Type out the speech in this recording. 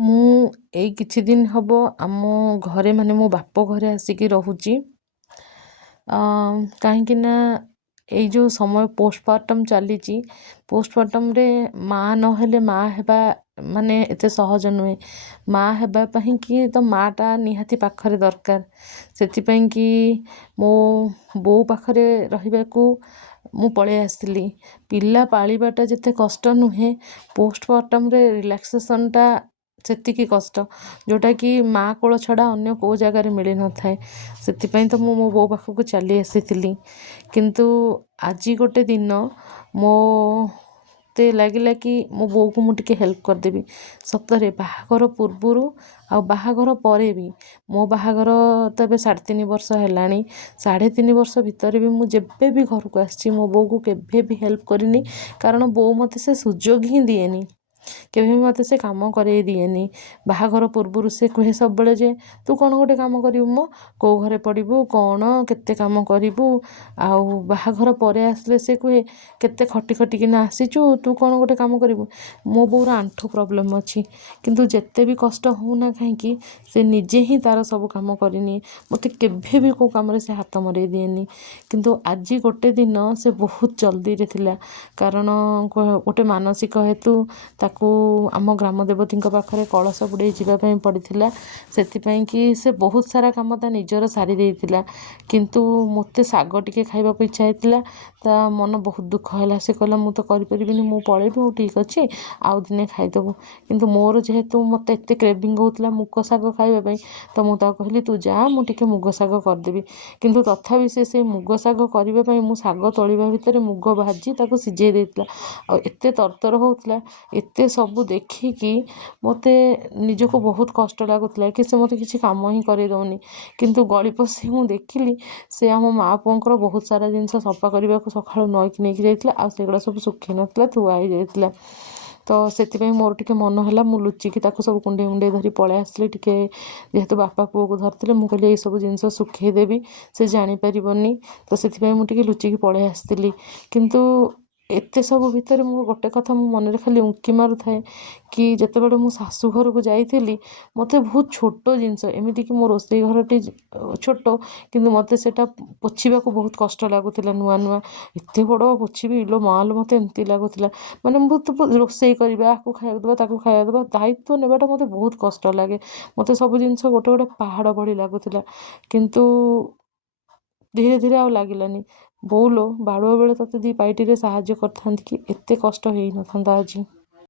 ମୁଁ ଏଇ କିଛି ଦିନ ହେବ ଆମ ଘରେ ମାନେ ମୋ ବାପ ଘରେ ଆସିକି ରହୁଛି। କାହିଁକି ନା ଏଇ ଯେଉଁ ସମୟ ପୋଷ୍ଟମର୍ଟମ୍ ଚାଲିଛି, ପୋଷ୍ଟମର୍ଟମ୍ରେ ମାଆ ନହେଲେ ମାଆ ହେବା ମାନେ ଏତେ ସହଜ ନୁହେଁ। ମାଆ ହେବା ପାଇଁକି ତ ମାଆଟା ନିହାତି ପାଖରେ ଦରକାର। ସେଥିପାଇଁକି ମୋ ବୋଉ ପାଖରେ ରହିବାକୁ ମୁଁ ପଳେଇ ଆସିଥିଲି। ପିଲା ପାଳିବାଟା ଯେତେ କଷ୍ଟ ନୁହେଁ, ପୋଷ୍ଟମର୍ଟମ୍ରେ ରିଲାକ୍ସେସନ୍ଟା ସେତିକି କଷ୍ଟ, ଯେଉଁଟାକି ମାଆ କୋଳ ଛଡ଼ା ଅନ୍ୟ କେଉଁ ଜାଗାରେ ମିଳିନଥାଏ। ସେଥିପାଇଁ ତ ମୁଁ ମୋ ବୋଉ ପାଖକୁ ଚାଲି ଆସିଥିଲି। କିନ୍ତୁ ଆଜି ଗୋଟେ ଦିନ ମୋତେ ଲାଗିଲା କି ମୋ ବୋଉକୁ ମୁଁ ଟିକେ ହେଲ୍ପ କରିଦେବି। ସତରେ ବାହାଘର ପୂର୍ବରୁ ଆଉ ବାହାଘର ପରେ ବି, ମୋ ବାହାଘର ତ ଏବେ 3.5 ବର୍ଷ ହେଲାଣି। 3.5 ବର୍ଷ ଭିତରେ ବି ମୁଁ ଯେବେ ବି ଘରକୁ ଆସିଛି ମୋ ବୋଉକୁ କେବେ ବି ହେଲ୍ପ କରିନି। କାରଣ ବୋଉ ମୋତେ ସେ ସୁଯୋଗ ହିଁ ଦିଏନି, କେବେ ବି ମୋତେ ସେ କାମ କରେଇ ଦିଏନି। ବାହାଘର ପୂର୍ବରୁ ସେ କୁହେ ସବୁବେଳେ ଯେ ତୁ କ'ଣ ଗୋଟେ କାମ କରିବୁ ମ, କେଉଁ ଘରେ ପଡ଼ିବୁ, କ'ଣ କେତେ କାମ କରିବୁ। ଆଉ ବାହାଘର ପରେ ଆସିଲେ ସେ କୁହେ କେତେ ଖଟି ଖଟିକିନା ଆସିଛୁ, ତୁ କ'ଣ ଗୋଟେ କାମ କରିବୁ। ମୋ ବୋଉର ଆଣ୍ଠୁ ପ୍ରୋବ୍ଲେମ୍ ଅଛି, କିନ୍ତୁ ଯେତେ ବି କଷ୍ଟ ହେଉନା କାହିଁକି ସେ ନିଜେ ହିଁ ତା'ର ସବୁ କାମ କରିନିଏ। ମୋତେ କେବେ ବି କେଉଁ କାମରେ ସେ ହାତ ମରେଇ ଦିଏନି। କିନ୍ତୁ ଆଜି ଗୋଟେ ଦିନ ସେ ବହୁତ ଜଲ୍ଦିରେ ଥିଲା, କାରଣ ଗୋଟେ ମାନସିକ ହେତୁ ତାକୁ ଆମ ଗ୍ରାମ ଦେବତୀଙ୍କ ପାଖରେ କଳସ ବୁଡ଼େଇ ଯିବା ପାଇଁ ପଡ଼ିଥିଲା। ସେଥିପାଇଁକି ସେ ବହୁତ ସାରା କାମ ତା ନିଜର ସାରି ଦେଇଥିଲା। କିନ୍ତୁ ମୋତେ ଶାଗ ଟିକେ ଖାଇବାକୁ ଇଚ୍ଛା ହେଇଥିଲା, ତା ମନ ବହୁତ ଦୁଃଖ ହେଲା। ସେ କହିଲା ମୁଁ ତ କରିପାରିବିନି, ମୁଁ ପଳେଇବି, ହଉ ଠିକ୍ ଅଛି ଆଉ ଦିନେ ଖାଇଦେବୁ। କିନ୍ତୁ ମୋର ଯେହେତୁ ମୋତେ ଏତେ କ୍ରେଭିଂ ହେଉଥିଲା ମୁଗ ଶାଗ ଖାଇବା ପାଇଁ, ତ ମୁଁ ତାକୁ କହିଲି ତୁ ଯା, ମୁଁ ଟିକେ ମୁଗ ଶାଗ କରିଦେବି। କିନ୍ତୁ ତଥାପି ସେ ସେଇ ମୁଗ ଶାଗ କରିବା ପାଇଁ ମୁଁ ଶାଗ ତୋଳିବା ଭିତରେ ମୁଗ ଭାଜି ତାକୁ ସିଝେଇ ଦେଇଥିଲା। ଆଉ ଏତେ ତରତର ହେଉଥିଲା, ଏତେ ସବୁ ଦେଖିକି ମୋତେ ନିଜକୁ ବହୁତ କଷ୍ଟ ଲାଗୁଥିଲା କି ସେ ମୋତେ କିଛି କାମ ହିଁ କରେଇ ଦେଉନି। କିନ୍ତୁ ଗଳି ପଶି ମୁଁ ଦେଖିଲି ସେ ଆମ ମାଆ ପୁଅଙ୍କର ବହୁତ ସାରା ଜିନିଷ ସଫା କରିବାକୁ ସକାଳୁ ନଈକି ନେଇକି ଯାଇଥିଲା, ଆଉ ସେଗୁଡ଼ା ସବୁ ଶୁଖି ନଥିଲା, ଥୁଆ ହେଇଯାଇଥିଲା। ତ ସେଥିପାଇଁ ମୋର ଟିକେ ମନ ହେଲା, ମୁଁ ଲୁଚିକି ତାକୁ ସବୁ କୁଣ୍ଡେଇ ମୁଣ୍ଡେଇ ଧରି ପଳେଇ ଆସିଲି। ଟିକେ ଯେହେତୁ ବାପା ପୁଅକୁ ଧରିଥିଲେ, ମୁଁ କହିଲି ଏଇସବୁ ଜିନିଷ ଶୁଖେଇ ଦେବି, ସେ ଜାଣିପାରିବନି। ତ ସେଥିପାଇଁ ମୁଁ ଟିକେ ଲୁଚିକି ପଳେଇ ଆସିଥିଲି। କିନ୍ତୁ ଏତେ ସବୁ ଭିତରେ ମୁଁ ଗୋଟେ କଥା ମୋ ମନରେ ଖାଲି ଉଙ୍କି ମାରୁଥାଏ କି ଯେତେବେଳେ ମୁଁ ଶାଶୁ ଘରକୁ ଯାଇଥିଲି, ମୋତେ ବହୁତ ଛୋଟ ଜିନିଷ, ଏମିତିକି ମୋ ରୋଷେଇ ଘରଟି ଛୋଟ, କିନ୍ତୁ ମୋତେ ସେଇଟା ପୋଛିବାକୁ ବହୁତ କଷ୍ଟ ଲାଗୁଥିଲା। ନୂଆ ନୂଆ ଏତେ ବଡ଼ ପୋଛିବି ଇଲୋ ମାଲୋ, ମୋତେ ଏମିତି ଲାଗୁଥିଲା। ମାନେ ବହୁତ ରୋଷେଇ କରିବା, ଆକୁ ଖାଇବାକୁ ଦେବା, ତାକୁ ଖାଇବାକୁ ଦେବା, ଦାୟିତ୍ୱ ନେବାଟା ମୋତେ ବହୁତ କଷ୍ଟ ଲାଗେ। ମୋତେ ସବୁ ଜିନିଷ ଗୋଟେ ଗୋଟେ ପାହାଡ଼ ଭଳି ଲାଗୁଥିଲା। କିନ୍ତୁ ଧୀରେ ଧୀରେ ଆଉ ଲାଗିଲାନି। ବୋଉଲୋ, ବାଡ଼ୁଆ ବେଳେ ତୋତେ ଦି ପାଇଟିରେ ସାହାଯ୍ୟ କରିଥାନ୍ତି କି ଏତେ କଷ୍ଟ ହେଇନଥାନ୍ତା ଆଜି।